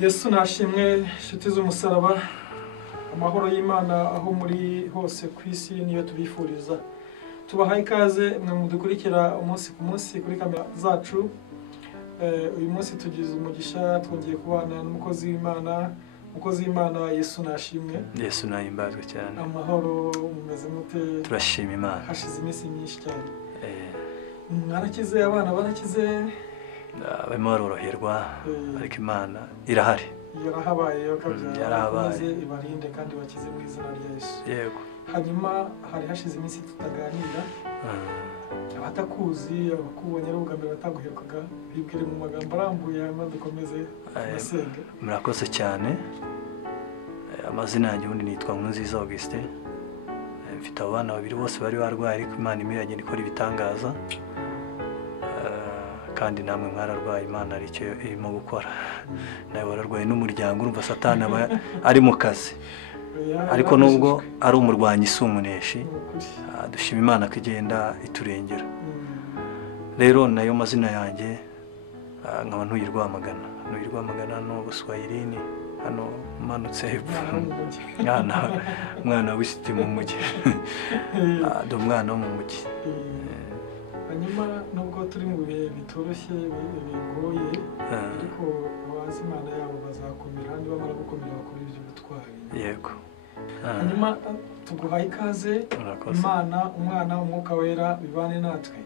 Yesu nashimwe inshuti z'umusaraba amahoro y'Imana aho muri hose ku isi niyo tubifuriza tubahaye ikaze mwe mudukurikira umunsi ku munsi kuri kamera zacu uyu munsi tugize umugisha twongeye kubana n'umukozi w'Imana Yesu nashimwe Yesu nahimbazwe cyane amahoro mumeze mute turashima Imana hashize iminsi myinshi cyane narakize abana barakize barimo baroroherwa ariko Imana irahari yarahabaye yarahabaye ibarinde kandi bakize mu izina rya Yesu yego hanyuma hari hashize iminsi tutaganira abatakuzi abakubonye ari ubwa mbere bataguherukaga bibwire mu magambo arambuye hanyuma dukomeze tunasenga. Murakoze cyane amazina yanjye ubundi nitwa NKURUNZIZA Augustin mfite abana babiri bose bari barwaye ariko Imana imiragiye ikora ibitangaza kandi namwe mwararwaye Imana ari cyo irimo gukora nawe wararwaye n'umuryango urumva satani aba ari mu kazi ariko nubwo ari umurwanyi isumuneshi dushima Imana ko igenda iturengera rero nayo mazina yanjye nkaba ntuyirwamagana no Buswahilini hano manutse mwana w'isiti mu mujyi do mwana wo mu mujyi hanyuma nubwo turi mu bihe bitoroshye bigoye ariko abazi Imana yabo bazakomera niba bamara gukomera bakora ibyo gutwara yego hanyuma tuguhaye ikaze Imana umwana umwuka wera bibane natwe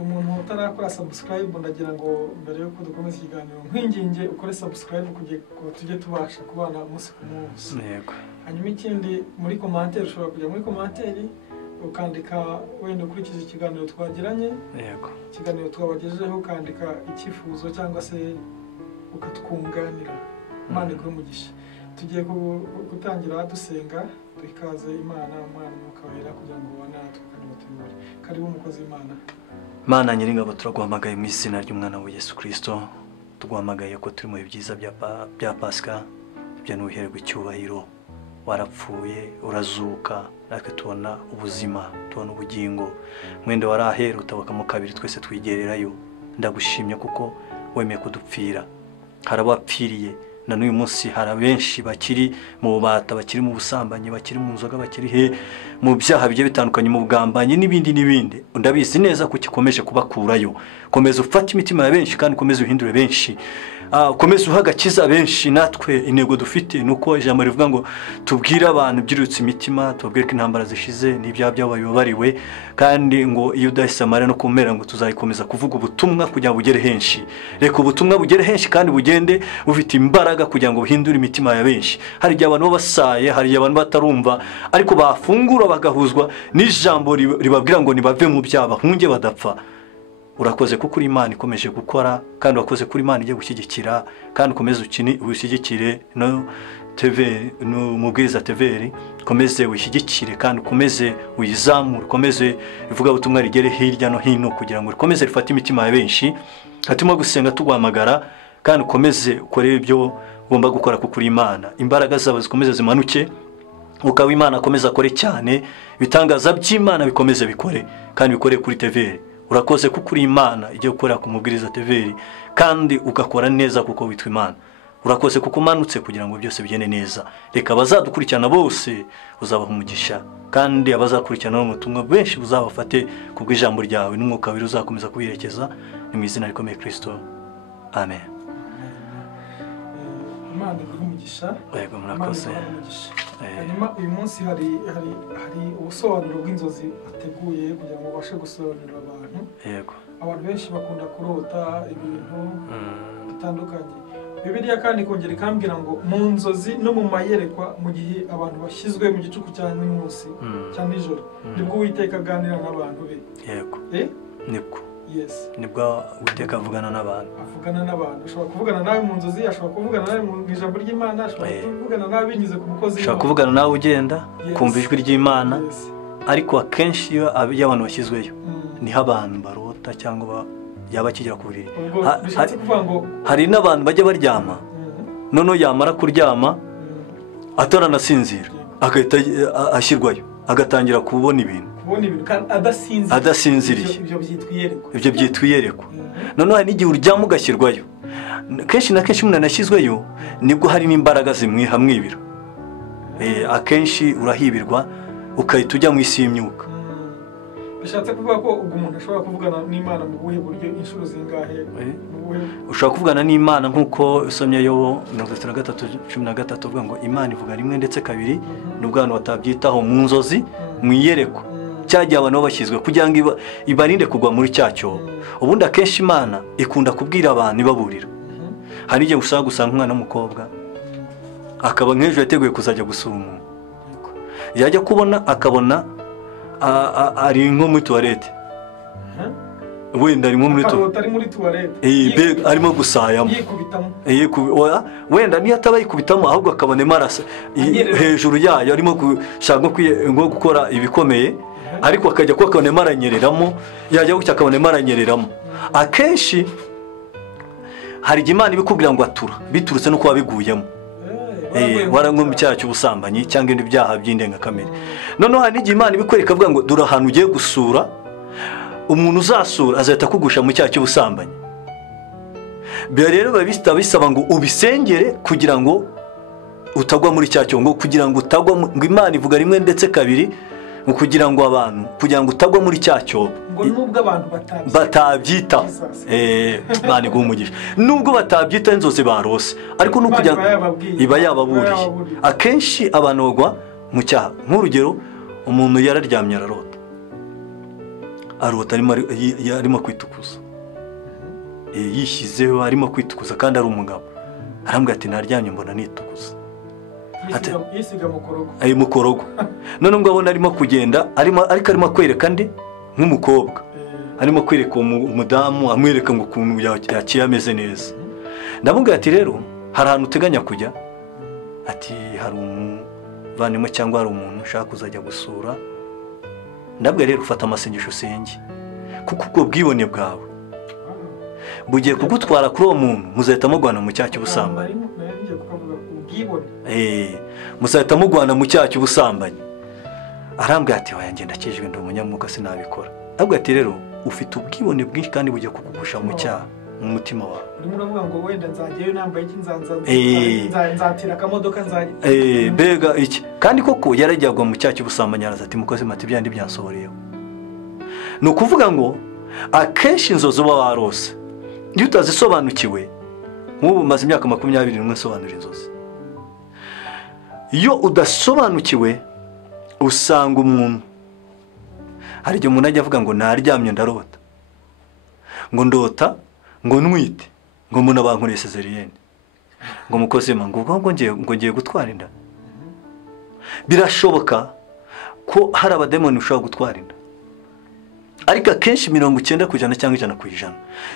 umuntu utarakora subscribe ndagira ngo mbere yuko dukomeza ikiganiro nkwinginge ukore subscribe kugira ngo tujye tubasha kubana umunsi ku munsi yego hanyuma ikindi muri commentaire ushobora kujya muri commentaire ukandika wenda ukurikije ikiganiro twagiranye yego ikiganiro twabagejejeho ukandika icyifuzo cyangwa se ukatwunganira Imana iguhe umugisha tugiye gutangira dusenga twikaze Imana umwana umwuka wera kugira ngo ubane natwe kandi batuyobore karibu umukozi w'Imana. Mana nyiringabo turaguhamagaye mu izina ry'umwana wa Yesu Kristo tuguhamagaye ko turi mu byiza bya Pasika ibyo n'uhererwa icyubahiro warapfuye urazuka natwe tubona ubuzima tubona ubugingo mwende warahera utabakamo kabiri twese twigererayo ndagushimye kuko wemeye kudupfira harabapfiriye na n'uyu munsi harabenshi bakiri mu bubata bakiri mu busambanyi bakiri mu nzoga bakiri he mu byaha bigiye bitandukanye mu bugambanyi n'ibindi ndabizi neza ko kikomeje kubakurayo komeza ufata imitima ya benshi kandi komeza uhindure benshi komeza uhagakiza benshi natwe intego dufite nuko ijambo rivuga ngo tubwire abantu byirutse imitima tubwire ko intambara zishize n'ibyaha by'abayobariwe kandi ngo iyo udahisamara no kumera ngo tuzayikomeza kuvuga ubutumwa kugira ngo bugere henshi reka ubutumwa bugere henshi kandi bugende bufite imbaraga kugira ngo buhindure imitima ya benshi hari igihe abantu basaye hari igihe abantu batarumva ariko bafungura bagahuzwa n'ijambo ribabwira ngo nibave mu byaha bahunge badapfa. Urakoze kuko uri Imana ikomeje gukora kandi wakoze kuri Imana igiye gushyigikira kandi ukomeze ushyigikire no TV no mubwiriza TV komeze wishyigikire kandi ukomeze uyizamure ukomeze ivuga ubutumwa rigere hirya no hino kugira ngo rikomeze rifate imitima ya benshi hatuma gusenga tugwamagara kandi ukomeze ukore ibyo ugomba gukora kuko uri Imana imbaraga zawe zikomeze zimanuke ukaba Imana akomeza akore cyane bitangaza by'Imana bikomeze bikore kandi bikore kuri TV. Urakoze kuko uri Imana igiye gukora ku mubwiriza TV kandi ugakora neza kuko witwa Imana. Urakoze kuko umanutse kugira ngo byose bigende neza reka abazadukurikirana bose uzabaha umugisha kandi abazakurikirana n'umutumwa benshi uzabafate kubwo ijambo ryawe n'umwuka wera uzakomeza kubirekeza ni mu izina rikomeye Kristo amen. Imana iguhe umugisha yego murakoze hanyuma uyu munsi hari ubusobanuro bw'inzozi bateguye kugira ngo babashe gusobanurira abantu yego abantu benshi bakunda kurota ibintu bitandukanye Bibiliya kandi kongera ikambwira ngo mu nzozi no mu mayerekwa mu gihe abantu bashyizwe mu gicuku cya munsi cya nijoro nibwo Uwiteka aganira n'abantu be yego nibwo yes nibwo Uwiteka avugana n'abantu ushobora kuvugana nawe mu nzozi ashobora kuvugana nawe mu ijambo ry'Imana ashobora kuvugana nawe binyuze ku mukozi ashobora kuvugana nawe ugenda kumva ijwi ry'Imana ariko akenshi iyo abantu bashyizweyo niho abantu barota cyangwa yaba akigera ku buriri hari n'abantu bajya baryama noneho yamara kuryama ataranasinzira agahita ashyirwayo agatangira kubona ibintu adasinziriye ibyo byitwa iyerekwa noneho hari n'igihe uryama ugashyirwayo kenshi na kenshi umuntu anashyizweyo nibwo hari n'imbaraga zimwihamwibira. Akenshi urahibirwa ukahita ujya mu isi y'imyuka. Bishatse kuvuga ko ubwo umuntu ashobora kuvugana n'Imana mu buhe buryo inshuro zingahe? Ushobora kuvugana n'Imana nk'uko usomye Yobo 33:13 uvuga ngo Imana ivuga rimwe ndetse kabiri nubwo abantu batabyitaho mu nzozi mu iyereko cyagiye abantu bashyizwe kugira ngo ibarinde kugwa muri cyacyo. Ubundi akenshi Imana ikunda kubwira abantu ibaburira. Hari igihe usanga gusanga umwana w'umukobwa akaba nk'ejo yateguye kuzajya gusura umuntu, yajya kubona akabona ari nko muri toilette, wenda ari muri toilette arimo gusayamo, wenda niyo ataba yikubitamo ahubwo akabona marasa hejuru yayo arimo gushaka ngo gukora ibikomeye, ariko akajya ko akabona maranyereramo, yajya gucya akabona maranyereramo. Akenshi hari Imana ibikubwira ngo atura biturutse no kuba biguyemo. Warangwa mu cyaha cy'ubusambanyi cyangwa ibindi byaha by'indengakamere. Noneho hari n'igihe Imana ibikwereka avuga ngo dura ahantu ugiye gusura, umuntu uzasura azahita kugusha mu cyaha cy'ubusambanyi. Rero bisaba ngo ubisengere kugira ngo utagwa muri cyaha, ngo kugira ngo utagwa, ngo Imana ivuga rimwe ndetse kabiri, kugira ngo abantu kugira ngo utagwa muri cyaha ngo nubwo abantu batabyita Imana iguha umugisha, nubwo batabyita inzozi barose, ariko no kugira iba yababuriye. Akenshi abantu bagwa mu cyaha. Nk'urugero, umuntu yararyamye arota arimo kwitukuza, yishyizeho arimo kwitukuza kandi ari umugabo, arambwira ati naryamye mbona nitukuza, yisiga mukorogo, mukorogo. None ngo abona arimo kugenda ariko arimo kwereka ndi nk'umukobwa, arimo kwereka umudamu, amwereka ngo ukuntu yakiye ameze neza. Ndamubwira ati rero hari ahantu uteganya kujya, ati hari umuvandimwe cyangwa hari umuntu ushaka kuzajya gusura. Ndabwira rero ufata amasengesho usenge, kuko ubwo bwibone bwawe bugiye kugutwara kuri uwo muntu, muzahita mugwana mu cyaha cy'ubusambanyi. Muzahita mugwana mu cyaha cy'ubusambanyi. Arambwira ati oya ngenda kijwe ndi umunyamwuka sinabikora. Abwira ati rero ufite ubwibone bwinshi kandi bugiye kugugusha mu cyaha mu mutima wawe. Urimo uravuga ngo wenda nzagiyeyo nambaye iki, nzatira akamodoka nzagiye. Bega iki kandi koko yarajyagwa mu cyaha cy'ubusambanyi, araza ati mukozi mati byandi byansohoreyeho. Ni ukuvuga ngo akenshi inzozi uba warose iyo utazisobanukiwe, nk'ubu maze imyaka 21 nsobanura inzozi. Iyo udasobanukiwe usanga umuntu, hari igihe umuntu ajya avuga ngo naryamye ndarota, ngo ndota ngo nwite, ngo umuntu abankoreye sezeriyene, ngo mukozi ma ngo ngiye gutwara inda. Birashoboka ko hari abademoni ushobora gutwara inda, ariko akenshi 90% cyangwa 100%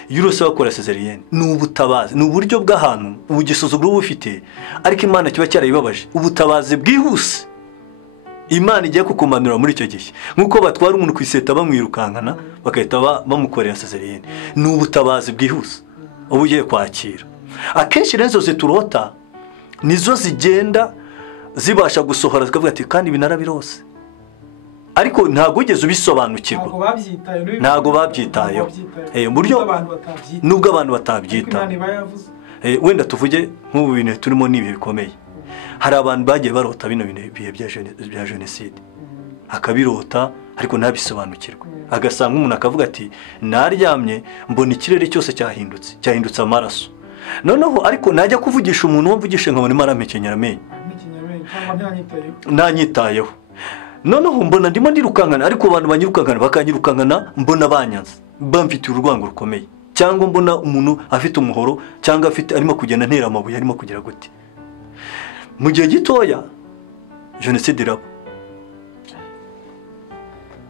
iyo urose bakora sezeriyene ni ubutabazi, ni uburyo bw'ahantu ubugisuzuguro bufite, ariko Imana kiba cyarayibabaje, ubutabazi bwihuse Imana igiye kukumanura muri icyo gihe. Nkuko batwara umuntu ku iseta bamwirukankana bakahita bamukorera sezeriyene, ni ubutabazi bwihuse ubu ugiye kwakira. Akenshi rezo ziturota nizo zigenda zibasha gusohora zikavuga ati kandi binarabirose, ariko ntago ugeze ubisobanukirwa, ntago babyitayeho. Buryo nubwo abantu batabyita, wenda tuvuge nk'ubu bintu turimo n'ibihe bikomeye. Hari abantu bagiye barota bino bihe bya jenoside, akabirota ariko ntabisobanukirwa, agasanga umuntu akavuga ati naryamye mbona ikirere cyose cyahindutse amaraso. Noneho ariko najya kuvugisha umuntu wamvugisha nkabona imaramekenyera amenyo, ntanyitayeho. Noneho mbona ndimo ndirukankana, ariko abantu banyirukankana bakanyirukankana mbona banyanze, bamfitiye urwango rukomeye, cyangwa mbona umuntu afite umuhoro cyangwa arimo kugenda ntera amabuye, arimo kugira gute. Mu gihe gitoya jenoside iraba.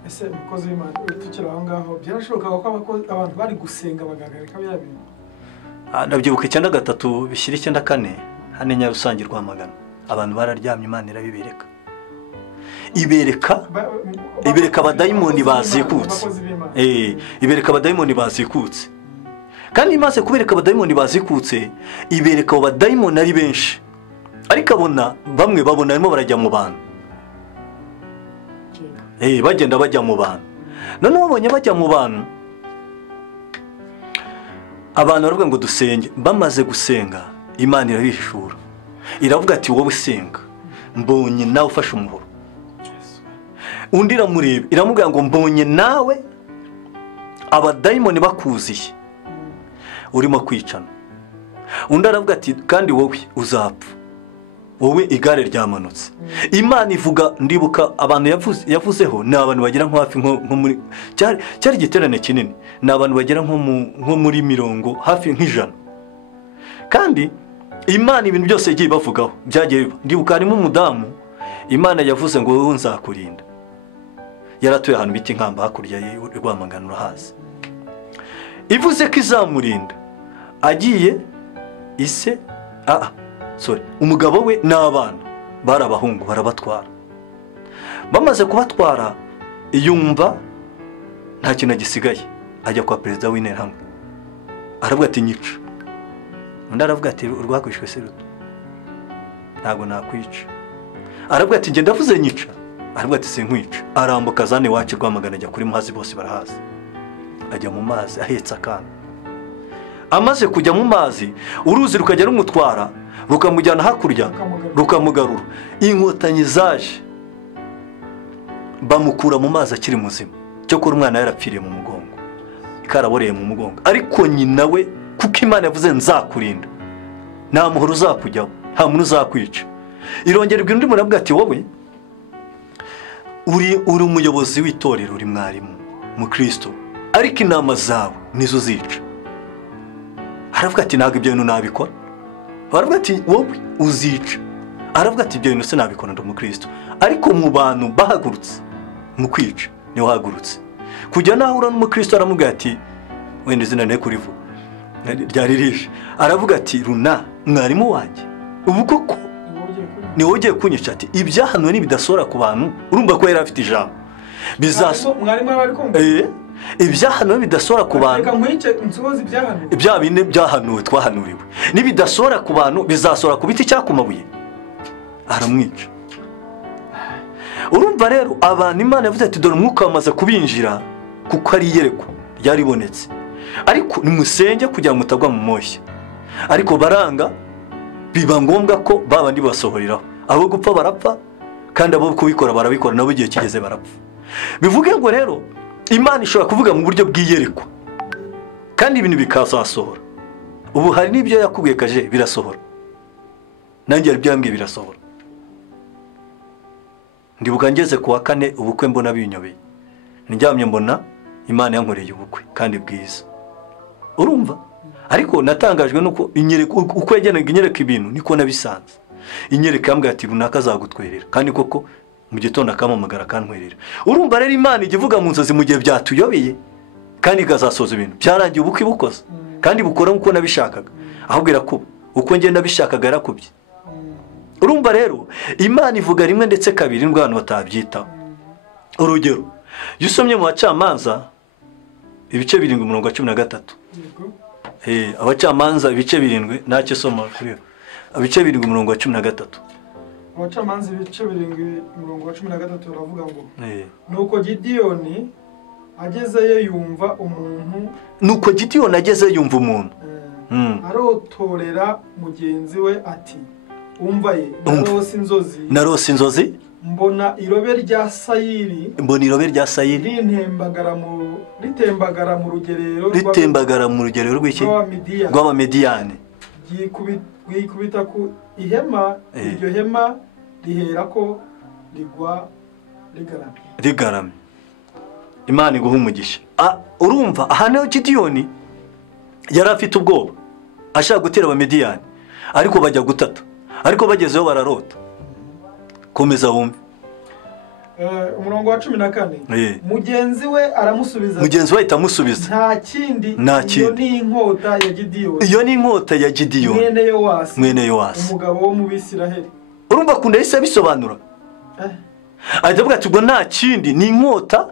Ese mukozi w'Imana tukira aho ngaho byarashoboka ko abantu bari gusenga bagagarika bya bintu? Ndabyibuka 9 bishyira 94 hane Nyarusange Rwamagana, abantu bararyamye Imana irabibereka, ibereka abadayimoni bazikutse. Ibereka abadayimoni bazikutse, kandi imaze kubereka abadayimoni bazikutse ibereka abadayimoni ari benshi, ariko abona bamwe babona arimo barajya mu bantu, bagenda bajya mu bantu. None babonye bajya mu bantu, abantu baravuga ngo dusenge, bamaze gusenga Imana irabishura iravuga ati wowe senga, mbonye nawe ufashe umuhoro. Undi iramureba iramubwira ngo mbonye nawe abadayimoni bakuziye urimo kwicana. Undi aravuga ati kandi wowe uzapfa, wowe igare ryamanutse. Imana ivuga, ndibuka abantu yavuzeho ni abantu bagira nko hafi nko muri cyari igiterane kinini, ni abantu bagira nko muri mirongo hafi nk'ijana. Kandi Imana ibintu byose yagiye bavugaho byagiye biba. Ndibuka harimo umudamu Imana yavuze ngo wowe nzakurinda, yaratuye ahantu biti nkamba hakurya y'Rwamagana urahazi. Ivuze ko izamurinda, agiye ise umugabo we n'abana bari abahungu barabatwara. Bamaze kubatwara yumva nta kintu gisigaye, ajya kwa perezida w'interahamwe aravuga ati nyica. Undi aravuga ati urwakwishwe se ruto, ntabwo nakwica. Aravuga ati ngenda ndavuze nyica. Aravuga ati sinkwica. Arambuka zane wacu Rwamagana ajya kuri Muhazi, bose barahazi. Ajya mu mazi ahetse akana. Amaze kujya mu mazi uruzi rukajya rumutwara rukamujyana hakurya rukamugarura. Inkotanyi zaje bamukura mu mazi akiri muzima, cyo kuri umwana yarapfiriye mu mugongo, ikaraboreye mu mugongo. Ariko nyina we kuko Imana yavuze nzakurinda, nta muhoro uzakujyaho, nta muntu uzakwica. Irongerwa undi muntu avuga ati wowe uri umuyobozi w'itorero, uri mwarimu mu Kristo, ariko inama zawe nizo zica. Aravuga ati ntabwo ibyo bintu nabikora. Aravuga ati wowe uzica. Aravuga ati ibyo bintu se nabikora ndo mu Kristo, ariko mu bantu bahagurutse mu kwica ni wahagurutse. Kujya nahura n'umukristo aramubwira ati wenda izina ne kurivu ryari rishe. Aravuga ati runa mwarimu wanjye, ubu koko ni wowe ugiye kunyica. Ati ibyahanwe nibidasora ku bantu, urumva ko yari afite ijambo bizaso mwarimu bari kumva ibyahanwe bidasora ku bantu, reka nkwice nsozi ibyahanwe, ibya bine byahanuwe twahanuriwe nibidasora ku bantu bizasora ku biti cyakumabuye. Aramwica. Urumva rero abantu Imana yavuze ati dore umwuka wamaze kubinjira, kuko ari iyerekwa ryaribonetse, ariko nimusenge kugira ngo mutagwa mu moshya. Ariko baranga, biba ngombwa ko babandi basohoreraho. Abo gupfa barapfa, kandi abo kubikora barabikora, nabo igihe kigeze barapfa. Bivuge ngo rero Imana ishobora kuvuga mu buryo bw'iyerekwa, kandi ibintu bikazasohora. Ubu hari n'ibyo yakubwiye kaje birasohora, nanjye ari byambwiye birasohora. Ndibuka ngeze ku wa 4 ubukwe mbona binyobeye, ndyamye mbona Imana yankoreye ubukwe kandi bwiza. Urumva? Ariko natangajwe nuko inyereka uko yagenaga inyereka ibintu niko nabisanze. Inyereka yambwiye ati runaka azagutwerera, kandi koko mu gitondo akamamagara kantwerera. Urumva rero Imana igivuga mu nzozi mu gihe byatuyobeye, kandi igazasoza ibintu byarangiye ubukwe bukoze, kandi bukora nkuko nabishakaga. Ahubwira ko uko ngiye nabishakaga yarakubye. Urumva rero Imana ivuga rimwe ndetse kabiri n'abantu batabyitaho. Urugero, yusomye mu Bacamanza ibice 7:13. Abacamanza ibice 7 ntacyo soma kuri ibice 7:13. Abacamanza ibice 7:13 baravuga ngo nuko Gideyoni agezeyo yumva umuntu, nuko Gideyoni agezeyo yumva umuntu arotorera mugenzi we ati umva ye narose inzozi mbona irobe rya sayiri, ritembagara mu rugerero rw'iki rw'Abamediyani, ryikubita ku ihema, iryo hema rihera ko rigwa rigaramye. Imana iguha umugisha. Urumva ahane Gideyoni yari afite ubwoba ashaka gutera Abamediyani, ariko bajya gutata, ariko bagezeho bararota. Komeza wumve. Umurongo wa 14. Mugenzi we aramusubiza, mugenzi we itamusubiza nta kindi, iyo ni inkota ya Gideyoni, mwene Yowasi umugabo wo mu Bisiraheli. Urumva kunda yise bisobanura avuga ati ngo nta kindi ni inkota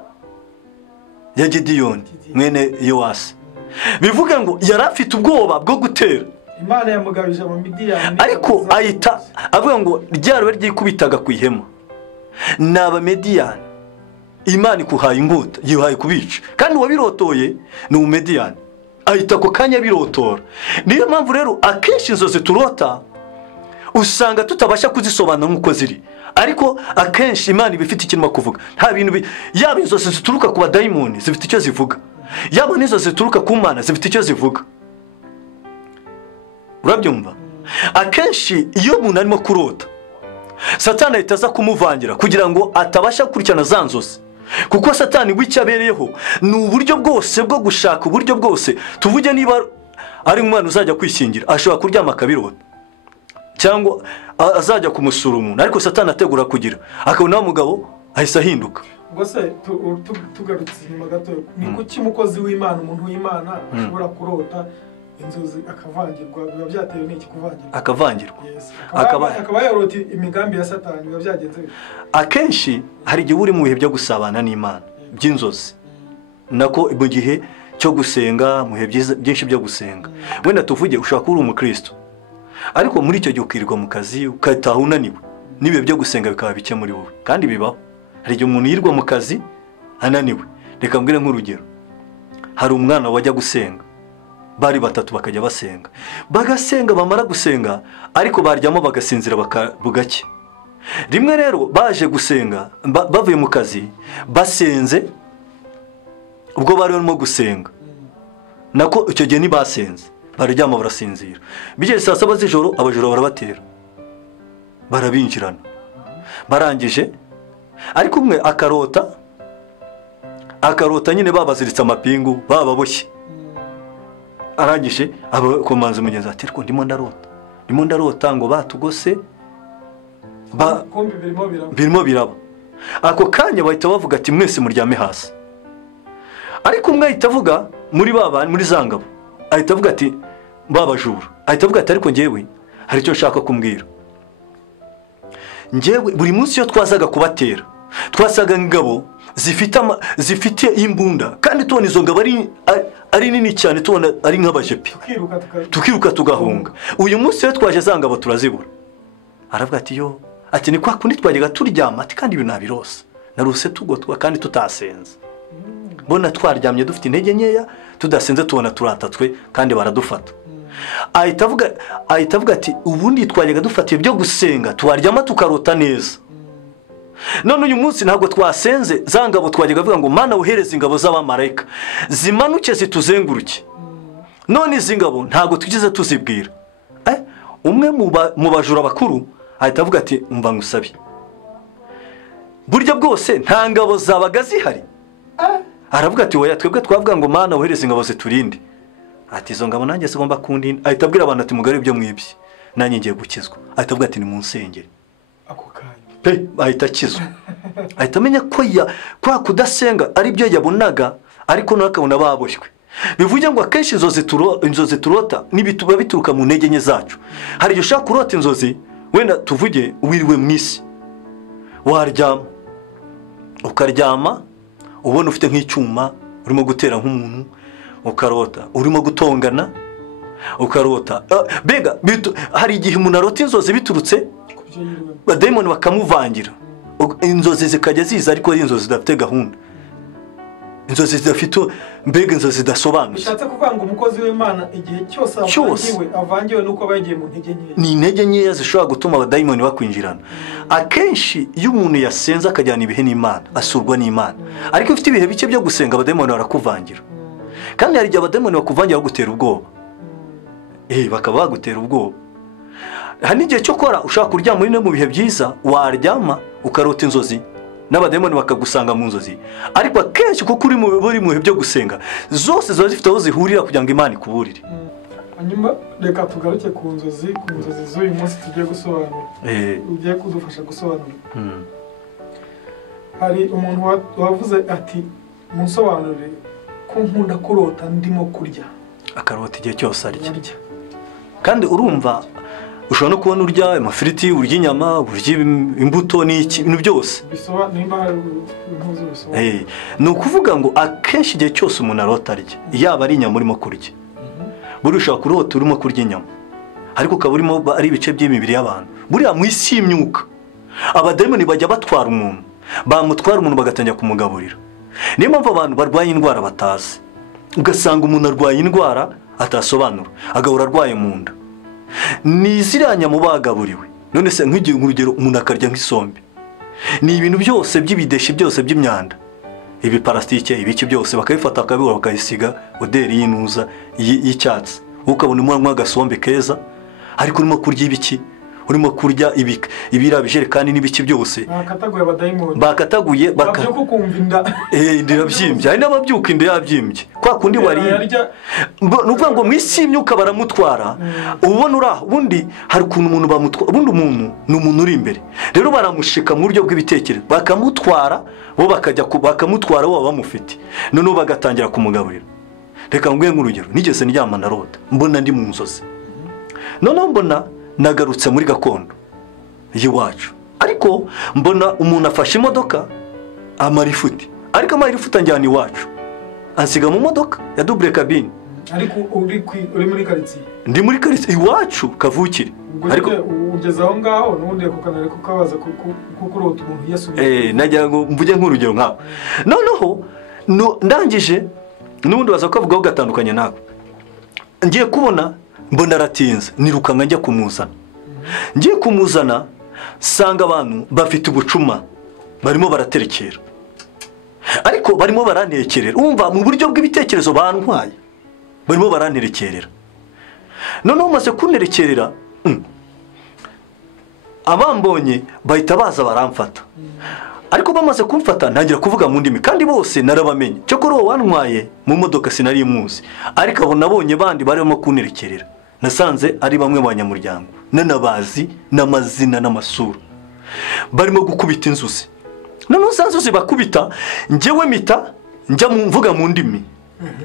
ya Gideyoni mwene Yowasi. Bivuga ngo yari afite ubwoba bwo gutera. Imana yamugabije mu Midiyani, ariko ayita avuga ngo ryarwe ryikubitaga ku ihema. N'Abamediyani Imana ikuhaye inkota, yihaye kubica, kandi wabirotoye ni Umediyani. ahita ako kanya birotora. Niyo mpamvu rero akenshi inzozi turota usanga tutabasha kuzisobanura nk'uko ziri, ariko akenshi Imana iba ifite ikintu kuvuga. Nta bintu yaba inzozi zituruka ku badayimoni zifite icyo zivuga, yaba n'inzozi zituruka ku Mana zifite icyo zivuga. Urabyumva? Akenshi iyo umuntu arimo kurota, Satani ahita aza kumuvangira kugira ngo atabasha gukurikirana za nzozi, kuko Satani w'icyo abereyeho ni uburyo bwose bwo gushaka uburyo bwose. Tuvuge niba ari umwana uzajya kwishingira, ashobora kuryama akabirota, cyangwa azajya kumusura umuntu, ariko Satani ategura kugira akabona umugabo ahise ahinduka. Ubwo se tugarutse inyuma gato, ni kuki umukozi w'Imana, umuntu w'Imana ashobora kurota inzozi akavangirwa? Biba byatewe n'iki kuvangirwa? Akavangirwa, akaba yarota imigambi ya Satani. Biba byagenze bite? Akenshi hari igihe uri mu bihe byo gusabana n'Imana by'inzozi, nako mu gihe cyo gusenga, mu bihe byinshi byo gusenga. Wenda tuvuge ushaka kuba umukristo, ariko muri icyo gihe ukirirwa mu kazi ukataha unaniwe, n'ibihe byo gusenga bikaba bike muri wowe. Kandi bibaho, hari igihe umuntu yirirwa mu kazi ananiwe. Reka mbwire nk'urugero, hari umwana wajya gusenga, bari batatu bakajya basenga, bagasenga, bamara gusenga ariko baryamo bagasinzira bugake. Rimwe rero baje gusenga, bavuye mu kazi basenze, ubwo bari barimo gusenga nako icyo gihe ntibasenze, baryama barasinzira. Bigeze saa 7 z'ijoro abajura barabatera, barabinjirana, barangije ariko umwe akarota nyine babaziritse amapingu, bababoshye. Arangije abakomanze mugenzi ati ariko ndimo ndarota ngo batugose birimo biraba. Ako kanya bahita bavuga ati mwese muryame hasi. Ariko umwe ahita avuga muri zangabo, ahita avuga ati babajura, ahita avuga ati ariko njyewe hari icyo nshaka kumbwira. Njyewe buri munsi iyo twazaga kubatera, twasaga ingabo zifite imbunda, kandi tubona izo ngabo ari nini cyane, tubona ari nk'abajepi, tukiruka tugahunga. Uyu munsi iyo twaje za ngabo turazibura. Aravuga ati ni kwa kundi twajyaga turyama, ati kandi ibintu nabirose, narose tugotwa kandi tutasenze. Bona twaryamye dufite intege nkeya, tudasenze tubona turatatswe kandi baradufata. Ahita avuga ati ubundi twajyaga dufatiye byo gusenga, twaryama tukarota neza. None uyu munsi ntabwo twasenze, za ngabo twajyaga vuga ngo Mana uhereze ingabo z'abamarayika zimanuke zituzenguruke. None izi ngabo ntabwo tugize tuzibwira. Umwe mu bajura bakuru ahita avuga ati umva ngusabe, burya bwose nta ngabo zabaga zihari. Aravuga ati oya, twebwe twavuga ngo Mana uhereze ingabo ziturinde. Ati izo ngabo nanjye zigomba kundinda. Ahita abwira abantu ati mugari ibyo mwibye, nanjye ngiye gukizwa. Ahita avuga ati ni mu nsengero. Ako kanya ahita akizwa. Ahita amenya ko kwa kudasenga ari byo yabonaga, ariko nakabona baboshywe. Bivuye ngo akenshi inzozi turota n'ibituba bituruka mu ntege nke zacu. Hari igihe ushaka kurota inzozi, wenda tuvuge wiriwe mu isi, ukaryama ubona ufite nk'icyuma urimo gutera nk'umuntu, ukarota urimo gutongana, ukarota bega hari igihe umuntu arota inzozi biturutse badayimoni bakamuvangira, inzozi zikajya ziza ariko ari inzozi zidafite gahunda, inzozi zidafite mbega inzozi zidasobanutse. Bishatse kuvuga ngo umukozi w'Imana igihe cyose avangiwe nuko bagiye mu ntege nke, ni intege nkeya zishobora gutuma abadayimoni bakwinjirana. Akenshi iyo umuntu yasenze akajyana ibihe n'Imana, asurwa n'Imana, ariko ufite ibihe bike byo gusenga abadayimoni barakuvangira. Kandi hari igihe abadayimoni bakuvangira bagutera ubwoba, bakaba bagutera ubwoba. Hari n'igihe cyo kora ushaka kuryama muri mu bihe byiza, waryama ukarota inzozi n'abadayimoni bakagusanga mu nzozi, ariko akenshi kuko uri mu bihe byo gusenga zose ziba zifite aho zihurira kugira ngo Imana ikuburire. Hanyuma reka tugaruke ku nzozi z'uyu munsi tugiye gusobanura, ugiye kudufasha gusobanura. Hari umuntu wavuze ati munsobanurire ko nkunda kurota ndimo kurya. Akarota igihe cyose arya. Kandi urumva ushobora no kubona urya amafiriti, urya inyama, urya imbuto n'iki ibintu byose. Ni ukuvuga ngo akenshi igihe cyose umuntu arota arya, yaba ari inyama urimo kurya. Buri ushobora kurota urimo kurya inyama, ariko ukaba urimo ari ibice by'imibiri y'abantu. Buriya mu isi y'imyuka abadayimoni bajya batwara umuntu, bamutwara umuntu bagatangira kumugaburira. Niyo mpamvu abantu barwaye indwara batazi. ugasanga umuntu arwaye indwara atasobanura agahora arwaye mu nda ni ziriya nyama bagaburiwe none se nk'igihe urugero umuntu akarya nk'isombe ni ibintu byose by'ibideshi byose by'imyanda ibi parasitike ibiki byose bakabifata bakabibura bakayisiga oderi y'inuza y'icyatsi ukabona umwana agasombe keza ariko urimo kurya ibiki urimo kurya ibira bijerekani n'ibiki byose bakataguye abadayimoni bakataguye babyuka kumva inda ndabyimbye hari n'ababyuka inda yabyimbye kwa kundi wariye nuvuga ngo mwisi imyuka baramutwara ubona uraho ubundi hari ukuntu umuntu bamutwara ubundi umuntu ni umuntu uri imbere rero baramushika mu buryo bw'ibitekerezo bakamutwara bo bakamutwara bo bamufite none bagatangira kumugaburira reka nguye nk'urugero nigeze ndyama na rota mbona ndi mu nzozi none mbona nagarutse muri gakondo y'iwacu ariko mbona umuntu afashe imodoka amarifuti ariko amarifuti anjyana iwacu ansiga mu modoka ya double cabine ariko uri muri quartier ndi muri quartier iwacu kavukire ariko ugeze aho ngaho n'ubundi kukanare kukabaza kukurota umuntu yasubiye najya ngo mvuge nk'urugero nkaho noneho ndangije n'ubundi baza kuvugaho gatandukanye nawe ngiye kubona mbona aratinze nirukanka njya kumuzana ngiye kumuzana sanga abantu bafite ubucuma barimo baraterekera ariko barimo barantekerera umva mu buryo bw'ibitekerezo bantwaye barimo baranterekerera noneho maze kunterekerera abambonye bahita baza baramfata ariko bamaze kumfata ntangira kuvuga mu ndimi kandi bose narabamenye cyo kuri uwo wantwaye mu modoka sinari muzi ariko abo nabonye bandi barimo kunterekerera nasanze ari bamwe mu banyamuryango n'anabazi n'amazina n'amasura barimo gukubita inzuzi noneho zanzuzi bakubita njyewe mita njya mvuga mu ndimi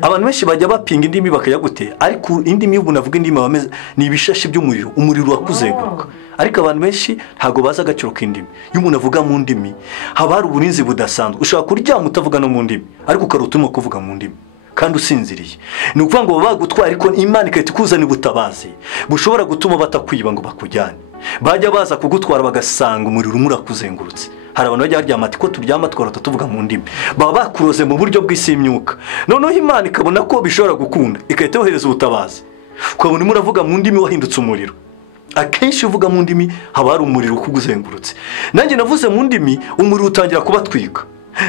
abantu benshi bajya bapinga indimi bakayagutera ariko indimi y'ubu navuga indimi bameze ni ibishashi by'umuriro umuriro wakuzenguruka ariko abantu benshi ntago baza agaciro k'indimi iyo umuntu avuga mu ndimi haba hari uburinzi budasanzwe ushobora kuryama utavuga no mu ndimi ariko ukarutuma kuvuga mu ndimi kandi usinziriye ni ukuvuga ngo bagutwara ariko Imana ikahita ikuzanira ubutabazi bushobora gutuma batakwiba ngo bakujyane bajya baza kugutwara bagasanga umuriro umurakuzengurutse hari abantu bajya baryama ati ko turyama twarota tuvuga mu ndimi baba bakuroze mu buryo bw'isi imyuka noneho Imana ikabona ko bishobora gukunda ikahita yohereza ubutabazi ukabona muravuga mu ndimi wahindutse umuriro akenshi uvuga mu ndimi haba hari umuriro ukuguzengurutse nanjye navuze mu ndimi umuriro utangira kubatwika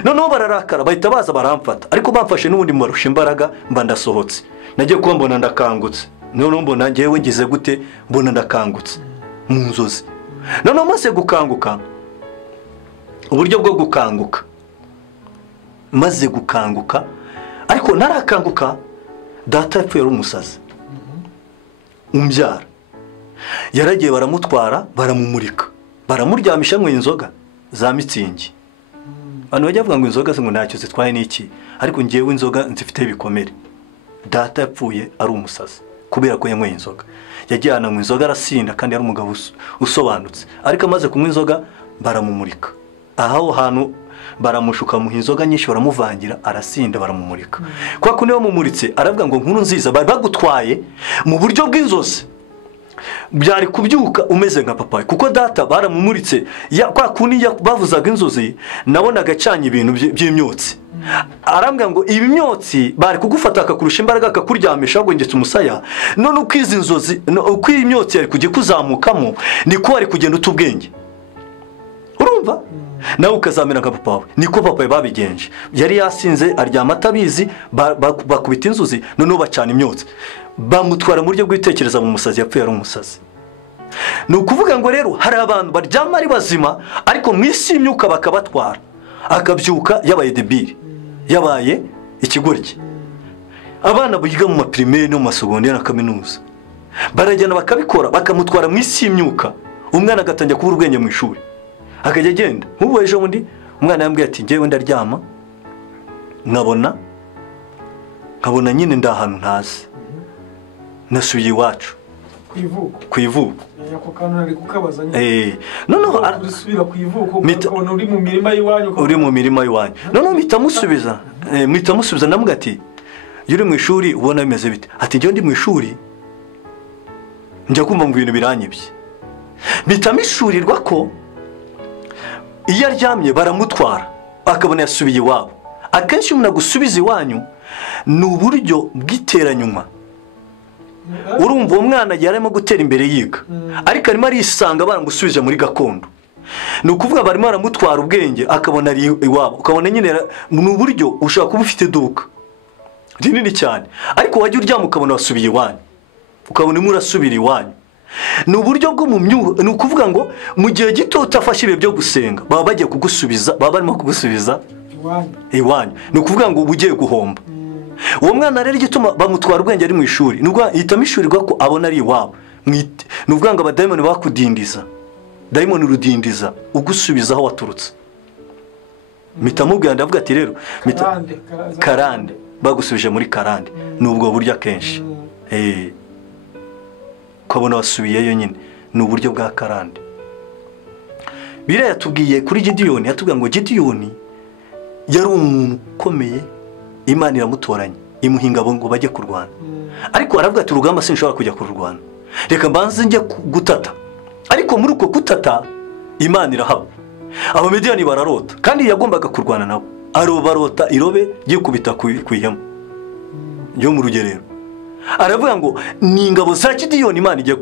noneho bararakara bahita baza baramfata ariko bamfashe n'ubundi mbarusha imbaraga mba ndasohotse nagiye kuba mbona ndakangutse noneho mbona njyewe ngize gute mbona ndakangutse mu nzozi noneho maze gukanguka uburyo bwo gukanguka maze gukanguka ariko narakanguka data yapfuye ari umusazi umbyara yaragiye baramutwara baramumurika baramuryamisha mu inzoga za mitsingi abantu bajya bavuga ngo inzoga ngo ntacyo zitwaye n'iki ariko ngewe inzoga nzifite ibikomere data yapfuye ari umusazi kubera ko yanyweye inzoga yagiye mu inzoga arasinda kandi ari umugabo usobanutse ariko amaze kunywa inzoga baramumurika aho hantu baramushuka mu inzoga nyinshi baramuvangira arasinda baramumurika kwa kundi bamumuritse aravuga ngo NKURUNZIZA bari bagutwaye mu buryo bw'inzozi byari kubyuka umeze nka papa kuko data baramumuritse kwa kundi bavuzaga inzozi nabonaga acanye ibintu by'imyotsi arambwira ngo ibi myotsi bari kugufata akakurusha imbaraga akakuryamisha agongetse umusaya none uko izi nzozi uko iyi myotsi yari kujya kuzamukamo niko wari kugenda utubwenge urumva nawe ukazamera nka papa wawe niko papa babigenje yari yasinze aryama atabizi bakubita inzuzi noneho bacana imyotsi bamutwara mu buryo bw'itekereza mu musazi yapfuye ari umusazi ni ukuvuga ngo rero hari abantu baryama ari bazima ariko mu isi y'imyuka bakabatwara akabyuka yabaye debile yabaye ikigoryi abana biga mu maprimaire no mu masogonderi na kaminuza barajyana bakabikora bakamutwara mu isi y'imyuka umwana agatangira kubura ubwenge mu ishuri akajya agenda nk'ubu ejo bundi umwana yambwiye ati njyewe ndaryama nkabona nyine ndahantu ntazi nasubiye iwacu ku ivuko ako kantu nari kukabaza noneho urasubira ku ivuko ukabona uri mu mirima y'iwanyu noneho mpita musubiza namubwira ati iyo uri mu ishuri ubona bimeze bite ati njyewe ndi mu ishuri njya kumva mu bintu biranyibye mpita mishurirwa ko iyo aryamye baramutwara akabona yasubiye iwabo akenshi umuntu agusubiza iwanyu ni uburyo bw'iteranyuma. Urumva uwo mwana yarimo gutera imbere yiga, ariko arimo arisanga baramusubije muri gakondo. Ni ukuvuga barimo baramutwara ubwenge akabona ari iwabo, ukabona nyine ni uburyo ushaka kuba ufite iduka rinini cyane, ariko wajya uryama ukabona wasubiye iwanyu, ukabona imwe urasubira iwanyu. Ni uburyo bwo mu myuga. Ni ukuvuga ngo mu gihe gito utafashe ibihe byo gusenga baba bagiye kugusubiza, baba barimo kugusubiza iwanyu. Ni ukuvuga ngo uba ugiye guhomba. Uwo mwana rero igituma bamutwara ubwenge ari mu ishuri, nubwo yitamo ishuri ko abona ari iwabo. Ni ukuvuga ngo abadayimoni bakudindiza, dayimoni rudindiza ugusubiza aho waturutse. Mpita mubwira ndavuga ati rero karande bagusubije muri karande. Ni ubwo buryo akenshi ukabona wasubiyeyo nyine, ni uburyo bwa karande. Biriya yatubwiye kuri Gideyoni, yatubwiye ngo Gideyoni yari umuntu ukomeye, Imana iramutoranya imuha ingabo ngo bajye kurwana, ariko aravuga ati urugamba sinshobora kujya kururwana, reka mbanze njye gutata. Ariko muri uko gutata Imana irahaba, Abamediyani bararota, kandi yagombaga kurwana nabo. Barota irobe ryikubita ku ihema ryo mu rugerero. Aravuga ngo ni ingabo za Gideyoni Imana igiye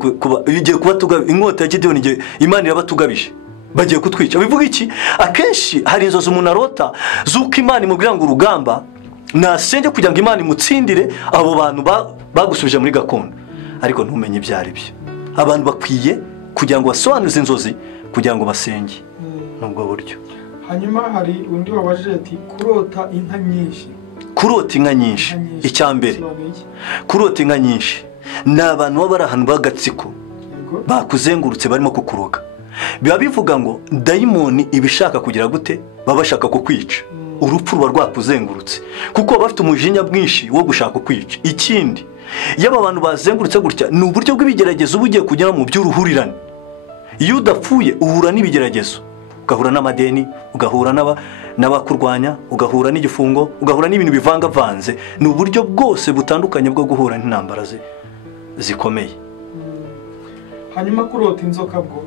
kuba inkota ya Gideyoni Imana irabatugabije, bagiye kutwica. Bivuga iki? Akenshi hari inzozi umuntu arota z'uko Imana imubwira ngo urugamba nasenge kugira ngo Imana imutsindire abo bantu bagusubije muri gakondo, ariko ntumenye ibyo ari byo. Abantu bakwiye kugira ngo basobanuze inzozi kugira ngo basenge. Nubwo buryo. Hanyuma hari undi wabajije ati kurota inka nyinshi. Kurota inka nyinshi, icyambere kurota inka nyinshi ni abantu baba bari ahantu b'agatsiko bakuzengurutse barimo kukuroga. Biba bivuga ngo dayimoni ibishaka kugira gute, baba bashaka kukwica. Urupfu ruba rwakuzengurutse kuko bafite umujinya mwinshi wo gushaka kukwica. Ikindi, iyo aba bantu bazengurutse gutya, ni uburyo bw'ibigeragezo bugiye kugera mu by'uruhurirane. Iyo udapfuye uhura n'ibigeragezo, ugahura n'amadeni, ugahura n'abakurwanya, ugahura n'igifungo, ugahura n'ibintu bivangavanze. Ni uburyo bwose butandukanye bwo guhura n'intambara zikomeye. Hanyuma kurota inzoka bwo,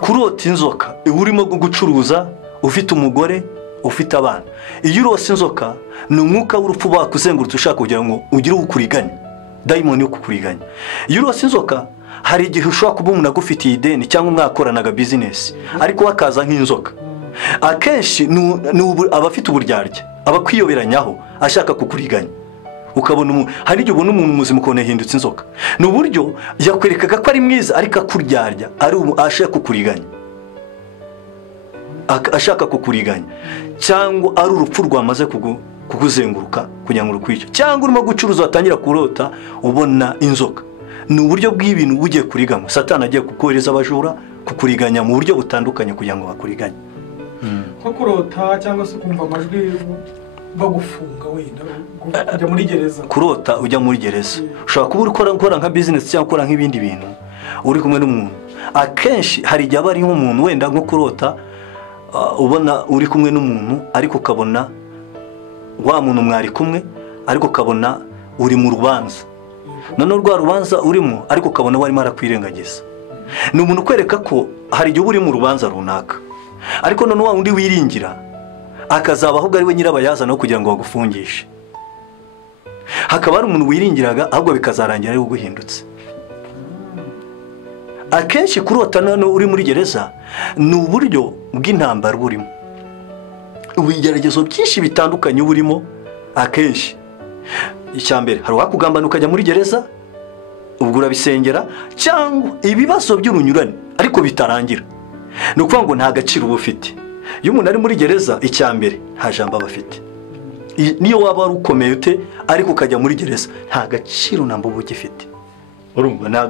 kurota inzoka urimo gucuruza, ufite umugore, ufite abana. Iyo urose inzoka ni umwuka w'urupfu bakuzengurutse ushaka kugira ngo ugire ukuriganya, dayimoni yo kukuriganya. Iyo urose inzoka hari igihe ushobora kuba umuntu agufitiye ideni cyangwa mwakoranaga business, ariko wakaza nk'inzoka. Akenshi abafite uburyarya, abakwiyoberanyaho ashaka kukuriganya. Ukabona hari igihe ubona umuntu muzima ukabona yahindutse inzoka. Ni uburyo yakwerekaga ko ari mwiza ariko akuryarya, ashaka kukuriganya, ashaka kukuriganya, cyangwa ari urupfu rwamaze kukuzenguruka kugira ngo rukwice, cyangwa urimo gucuruza watangira kurota ubona inzoka. Ni uburyo bw'ibintu bugiye kuriganywa. Satani agiye kukohereza abajura kukuriganya mu buryo butandukanye kugira ngo bakuriganye. Nko kurota cyangwa se kumva amajwi bagufunga wenda kujya muri gereza. Kurota ujya muri gereza, ushobora kuba ukora nka business cyangwa ukora nk'ibindi bintu uri kumwe n'umuntu. Akenshi hari igihe aba ari nk'umuntu wenda nko kurota ubona uri kumwe n'umuntu, ariko ukabona wa muntu mwari kumwe, ariko ukabona uri mu rubanza. None rwa rubanza urimo, ariko ukabona warimo arakwirengagiza. Ni umuntu kwereka ko hari igihe uri mu rubanza runaka, ariko none wa undi wiringira akazaba ahubwo ari we nyirabayazana no kugira ngo bagufungishe. Hakaba hari umuntu wiringiraga ahubwo bikazarangira ari uguhindutse. Akenshi kurota none uri muri gereza ni uburyo bw'intambara burimo, ubigeragezo byinshi bitandukanye burimo. Akenshi icyambere hari wakugambana ukajya muri gereza, ubwo urabisengera, cyangwa ibibazo by'urunyurane ariko bitarangira. Ni ukuvuga ngo nta gaciro uba ufite. Iyo umuntu ari muri gereza, icyambere nta jambo aba afite. Niyo waba ari ukomeye ute, ariko ukajya muri gereza, nta gaciro namba uba ugifite. Urumva nta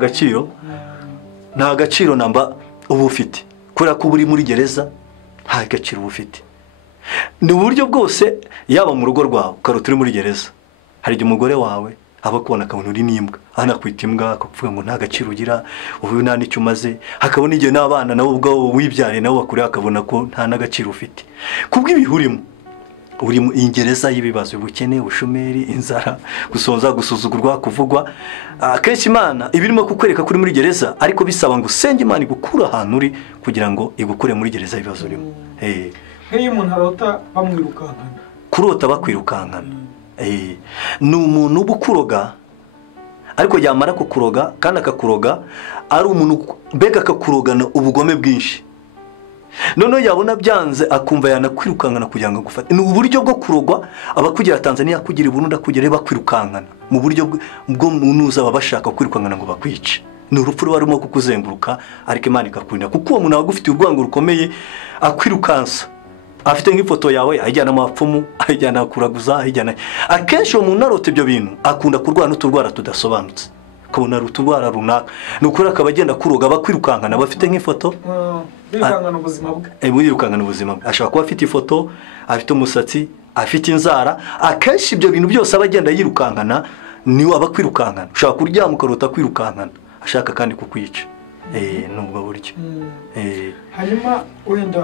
gaciro namba uba ufite, kubera ko uri muri gereza nta gaciro uba ufite. Ni uburyo bwose, yaba mu rugo rwawe ukarota uri muri gereza, hari igihe umugore wawe aba kubona akabona uri n'imbwa, anakwita imbwa, akavuga ngo nta gaciro ugira, ubu nta n'icyo umaze. Hakabona igihe n'abana nabo ubwabo wibyariye nabo bakureba akabona ko nta n'agaciro ufite. Kubw'ibihe uri mu ingereza y'ibibazo, ubukene, ubushomeri, inzara, gusonza, gusuzugurwa, kuvugwa. Akenshi Imana ibirimo kukwereka kuri muri gereza, ariko bisaba ngo usenge Imana igukura ahantu uri kugira ngo igukure muri gereza y'ibibazo urimo. Nk'iyo umuntu arota bamwirukankana, kurota bakwirukankana, ni umuntu ubukuroga ariko yamara kukuroga kandi akakuroga ari umuntu mbega akakurogana ubugome bwinshi noneho yabona byanze akumva yanakwirukankana kugira ngo agufate ni uburyo bwo kurogwa abakugira Tanzania kugira Burundi akugira bakwirukankana mu buryo bwo munuza babashaka kwirukankana ngo bakwice ni urupfu rubarimo kukuzenguruka ariko Imana ikakurinda kuko uwo muntu agufitiye urwango rukomeye akwirukansa afite nk'ifoto yawe ajyana amapfumu ajyana kuraguza ajyana akenshi uwo muntu arote ibyo bintu akunda kurwara n'uturwara tudasobanutse kubona ruturwara runaka nukuri akaba agenda kuroga bakwirukankana bafite nk'ifoto birukangana ubuzima bwe birukangana ubuzima bwe ashaka kuba afite ifoto afite umusatsi afite inzara akenshi ibyo bintu byose abagenda yirukankana niwe abakwirukankana ushaka kuryama ukarota kwirukankana ashaka kandi kukwica nubwo buryo hanyuma wenda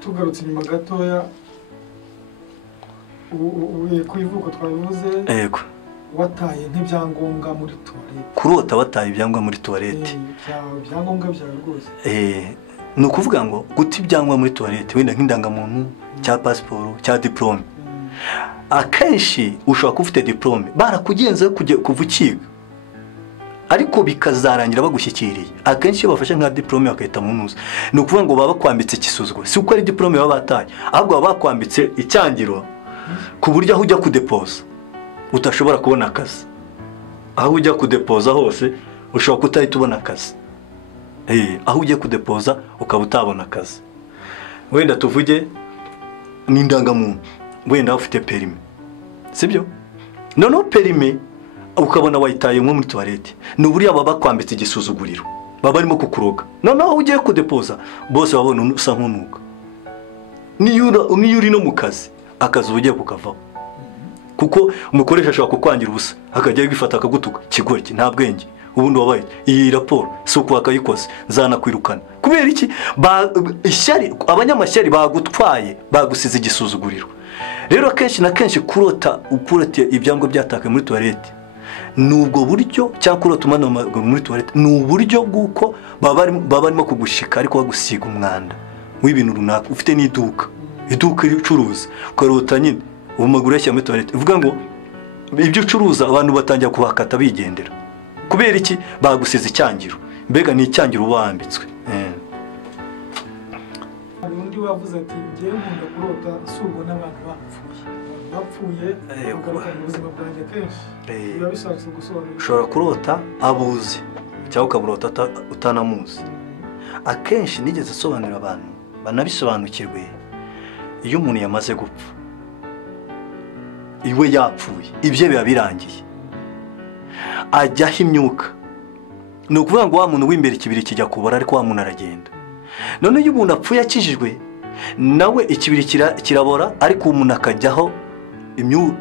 tugarutse inyuma gatoya ku ivuko twabivuze yego wataye nk'ibyangombwa muri toilette kurota wataye ibyangombwa muri toilette ibyangombwa byawe rwose ni ukuvuga ngo guta ibyangombwa muri toilette wenda nk'indangamuntu cya pasiporo cya diplome akenshi ushobora kuba ufite diplome barakugenza kuva ukiga ariko bikazarangira bagushyikiriye akenshi iyo bafashe nka diplome bakahita munuza ni ukuvuga ngo baba bakwambitse ikisuzuguro si uko ari diplome baba bataye ahubwo baba bakwambitse icyangiro ku buryo aho ujya kudepoza utashobora kubona akazi aho ujya kudepoza hose ushobora kutahita ubona akazi aho ugiye kudepoza ukaba utabona akazi wenda tuvuge n'indangamuntu wenda ufite perime sibyo noneho perime ukabona wayitaye nko muri toilette ni uburyo baba bakwambitse igisuzuguriro baba barimo kukuroga noneho aho ugiye kudepoza bose babona usa nk'unuka niyo uri no mu kazi akazi ugiye kukavaho kuko umukoresha ashobora kukwangira ubusa akajya gifata akagutuka kigore nta bwenge ubundi wabaye iyi raporo si uko wakayikoze zanakwirukana kubera iki ishyari abanyamashyari bagutwaye bagusize igisuzuguriro rero kenshi na kenshi kurota ibyango byatakaye muri toilette nubwo buryo cyangwa kurota umwana w'amaguru muri toilette ni uburyo bw'uko baba barimo kugushika ariko bagusiga umwanda w'ibintu runaka ufite n'iduka ricuruza ukarota nyine umugore yashya muri toilette uvuga ngo ibyo ucuruza abantu batangira kuhakata bigendera kubera iki bagusize icyangiro mbega ni icyangiro ubambitswe undi wavuze ati ngiye nkunda kurota surwa n'abantu bapfuye bagaruka mu buzima bwanjye kenshi biba bishatse gusobanura ushobora kurota abuzi cyangwa ukaburota utanamuzi akenshi nigeze asobanurira abantu banabisobanukirwe iyo umuntu yamaze gupfa iwe yapfuye ibyo biba birangiye ajyaho imyuka ni ukuvuga ngo wa muntu w'imbere ikibiri kijya kubora ariko wa muntu aragenda none iyo umuntu apfuye akijijwe nawe ikibiri kirabora ariko umuntu akajyaho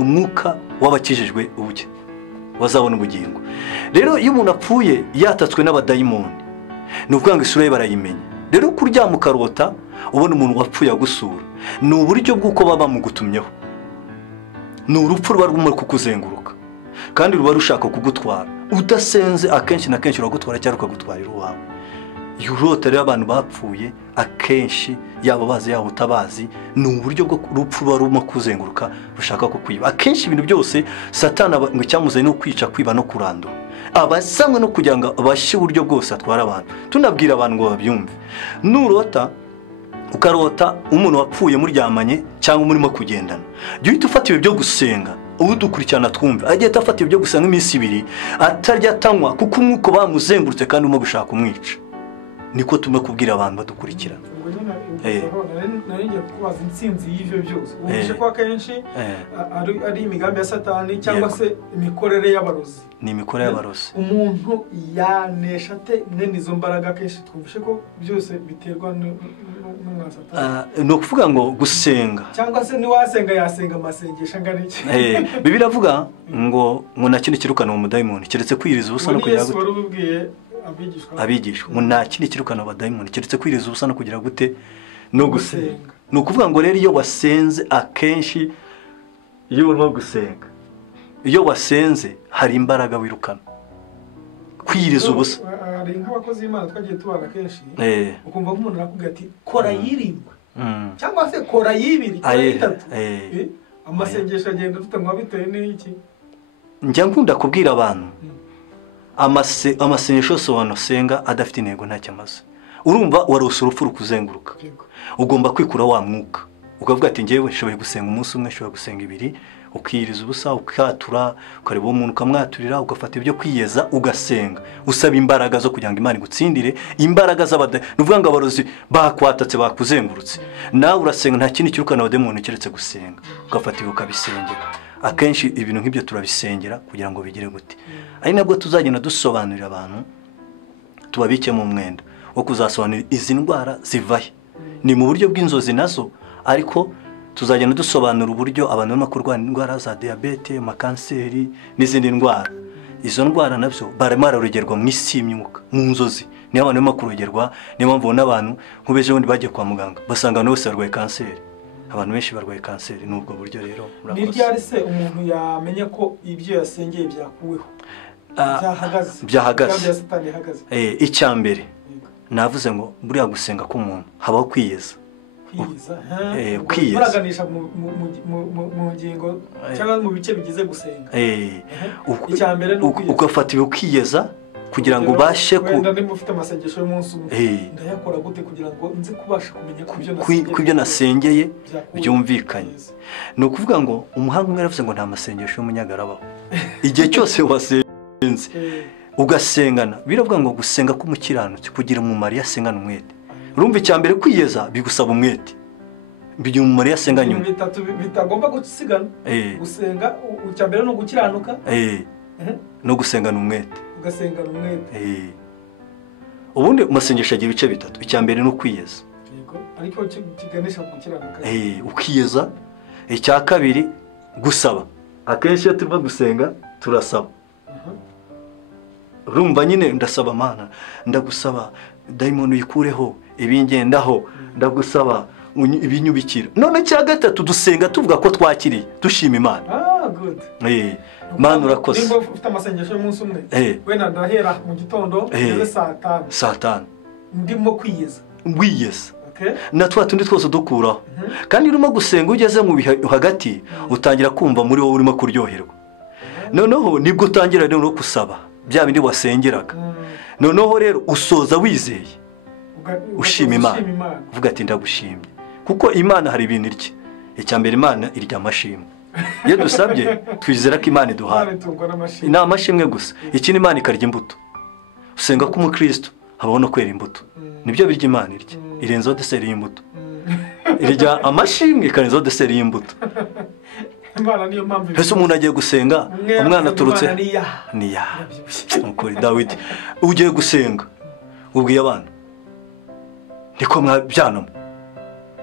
umwuka w'abakijijwe ubye bazabona ubugingo rero iyo umuntu apfuye yatatswe n'abadayimoni ni ukuvuga ngo isura ye barayimenya rero kuryama ukarota ubona umuntu wapfuye agusura ni uburyo bw'uko baba bamugutumyeho ni urupfu ruba rurimo kukuzenguruka kandi ruba rushaka kugutwara udasenze akenshi na kenshi uragutwara cyangwa ukagutwarira uwawe iyo urota rero abantu bapfuye akenshi yaba bazi yaba utabazi ni uburyo bwo urupfu ruba rurimo kuzenguruka rushaka kukwiba akenshi ibintu byose satana ngo cyamuzanye no kwica kwiba no kurandura abasamwe no kugira ngo abashe uburyo bwose atwara abantu tunabwira abantu ngo babyumve nurota ukarota umuntu wapfuye muryamanye cyangwa umurimo kugendana jya uhita ufata ibyo byo gusenga udukurikirana twumve agiye afata ibyo gusa nk'iminsi 2 atarya atanywa kuko umwuko bamuzengurutse kandi urimo gushaka kumwica niko tume kubwira abantu badukurikira nari kubaza intsinzi y'ivyo byose ubishe kwa kenshi ari imigambi ya satani cyangwa se imikorere y'abarozi ni imikorere y'abarozi umuntu yanesha te mwene izo mbaraga kenshi twumvishe ko byose biterwa n'umwasatani no kuvuga ngo gusenga cyangwa se ni wasenga yasenga amasengesho ngariki Bibiliya avuga ngo nta kintu kirukana mu mudayimoni keretse kwiriza ubusa no kugira gute abigishwa ngo nta kintu kirukana abadayimoni keretse kwiriza ubusa no kugira gute no gusenga ni ukuvuga ngo rero iyo wasenze akenshi iyo urimo gusenga iyo wasenze hari imbaraga wirukana kwiriza ubusa hari nk'abakozi b'Imana twagiye tubana kenshi ukumva nk'umuntu arakubwira ati kora yirindwa cyangwa se kora yibiri kora itatu amasengesho agenda tutanywa bitewe n'iki njya nkunda kubwira abantu amasengesho yose abantu senga adafite intego ntacyo amaze urumva warose urupfu rukuzenguruka ugomba kwikura wa mwuka ukavuga ati ngewe nshoboye gusenga umunsi umwe nshoboye gusenga ibiri ukiyiriza ubusa ukatura ukareba umuntu ukamwaturira ugafata ibyo kwiyeza ugasenga usaba imbaraga zo kugira ngo Imana igutsindire imbaraga nuvuga ngo abarozi bakwatatse bakuzengurutse nawe urasenga nta kindi kirukana abademoni keretse gusenga ugafata ibyo ukabisengera akenshi ibintu nk'ibyo turabisengera kugira ngo bigire gute ari nabwo tuzagenda dusobanurira abantu tubabike mu mwenda wo kuzasobanurira izi ndwara zivahe ni mu buryo bw'inzozi nazo ariko tuzagenda dusobanura uburyo abantu barimo kurwara indwara za diabete amakanseri n'izindi ndwara izo ndwara nabyo barimo bararogerwa mu isi y'imyuka mu nzozi niyo abantu barimo kurogerwa niyo mpamvu ubona abantu nk'ubeje bundi bagiye kwa muganga basanga bose barwaye kanseri abantu benshi barwaye kanseri n'ubwo buryo rero ni ryari se umuntu yamenya ko ibyo yasengeye byakuweho byahagaze icya mbere navuze ngo buriya gusenga k'umuntu habaho kwiyeza kwiyeza mu ngingo cyangwa mu bice bigize gusenga icya mbere ni ugafata ibukiyeza kugira ngo ubashe wenda niba ufite amasengesho y'umunsi umwe ndayakora gute kugira ngo nze kubasha kumenya ko ibyo nasengeye byumvikanye ni ukuvuga ngo umuhanga umwe yaravuze ngo nta masengesho y'umunyagarabaho igihe cyose wasenze ugasengana biravuga ngo gusenga k'umukiranutsi kugira umumaro iyo asengana umwete urumva icya mbere kwiyeza bigusaba umwete bigira umumaro iyo asengana nyuma bitagomba gusigana gusenga icya mbere no gukiranuka no gusengana umwete ugasengana umwete ubundi amasengesho agira ibice bitatu icya mbere ni ukwiyeza ariko kiganisha ku gukiranuka ukiyeza icya kabiri gusaba akenshi iyo turimo gusenga turasaba urumva nyine ndasaba Mana ndagusaba dayimoni uyikureho ibingendaho ndagusaba ibinyubikira none cya gatatu dusenga tuvuga ko twakiriye dushima Imana good Mana urakoze nimba ufite amasengesho y'umunsi umwe wenda ndahera mu gitondo ngeze saa 5 ndimo kwiyeza na twa tundi twose dukuraho kandi urimo gusenga ugeze mu hagati utangira kumva muri wowe urimo kuryoherwa noneho nibwo utangira rero gusaba bya bindi wasengeraga noneho rero usoza wizeye ushima Imana uvuga ati ndagushimye kuko Imana hari ibintu irya icya mbere Imana irya amashimwe iyo dusabye twizera ko Imana iduhaye ni amashimwe gusa ikindi Imana ikarya imbuto usenga ko umukristo habaho no kwera imbuto nibyo birya Imana irya irenzaho deseri y'imbuto irya amashimwe ikarenzaho deseri y'imbuto Imana niyo mpamvu ese umuntu agiye gusenga umwana aturutse niya ukuri Dawidi ugiye gusenga ubwiye abana niko mwabyanamo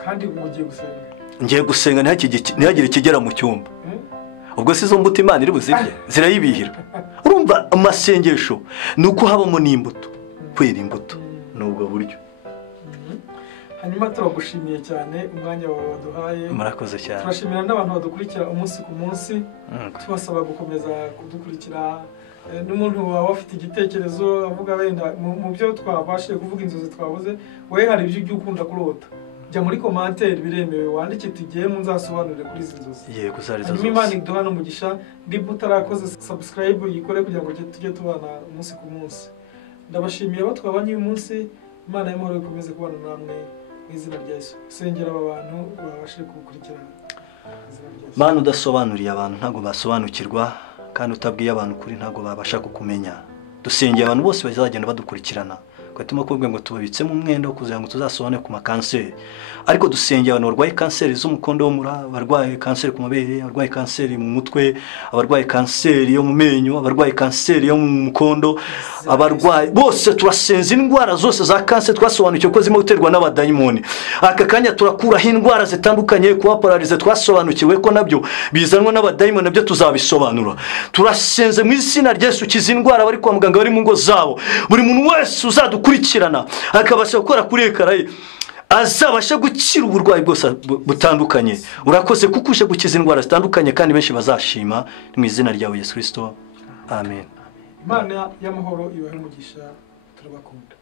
kandi mugiye gusenga ngiye gusenga ntihagire ikigera mu cyumba ubwo si zo mbuto Imana iri buzirye zirayibihira urumva amasengesho ni uko habamo n'imbuto kwera imbuto n'ubwo buryo hanyuma turagushimiye cyane umwanya wawe waduhaye murakoze cyane turashimira n'abantu badukurikira umunsi ku munsi tubasaba gukomeza kudukurikira n'umuntu waba afite igitekerezo avuga wenda mu byo twabashije kuvuga inzozi twabuze wowe hari ibyo ukunda kurota jya muri commentaire biremewe wandike tugiye mu nzasobanurire kuri izi nzozi yego zarizo zose Imana iduha n'umugisha ndibwo utarakoze subscribe yikore kugira ngo tujye tubana umunsi ku munsi ndabashimiye abo twabanye uyu munsi Imana y'amahoro ikomeze kubana namwe izina rya Yesu sengera aba bantu babashe gukurikirana Mana udasobanuriye abantu ntago basobanukirwa kandi utabwiye abantu kuri ntago babasha kukumenya dusengeye abantu bose bazagenda badukurikirana gatuma kubwe ngo tubabitse mu mwenda wo kugira ngo tuzasobane ku makanseri ariko dusengeye abantu barwaye kanseri z'umukondo wo mura barwaye kanseri ku mabere barwaye kanseri mu mutwe abarwaye kanseri yo mu menyo abarwaye kanseri yo mu mukondo abarwaye bose turasenza indwara zose za kanseri twasobanukiye ko zimo guterwa n'abadayimoni aka kanya turakuraho indwara zitandukanye kuba paralize twasobanukiwe ko nabyo bizanwa n'abadayimoni nabyo tuzabisobanura turasenze mu izina rya Yesu kiza indwara bari kwa muganga bari mu ngo zabo buri muntu wese uzadukurikirana akabasha gukora kuri ekaraye azabasha gukira uburwayi bwose butandukanye urakoze kuko uje gukiza indwara zitandukanye kandi benshi bazashima mu izina rya Yesu Kristo amen Imana y'amahoro ibahe umugisha turabakunda